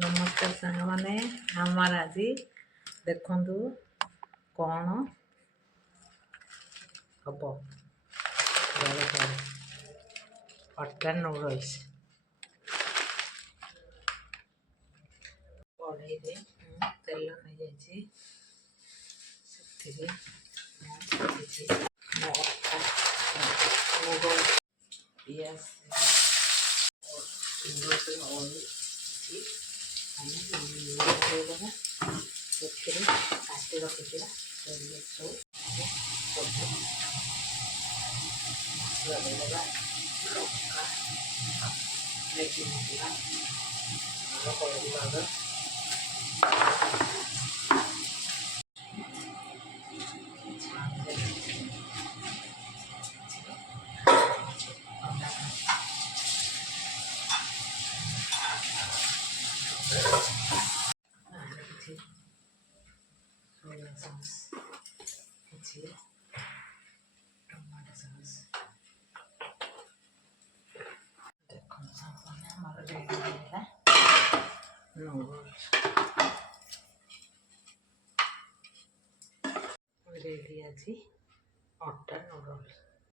नमस्कार सांग मैंने आमार आज देखु कौन हम अटा नूडल्स कढ़ई तेल नहीं जाए पियाज काटी रखी मसला देदेगा लंका मैगी मसला हल्दी powder soya sauce tomato sauce देखो सामने हमारा रेडी है नूडल्स रेडी अच्छी अटा नूडल्स।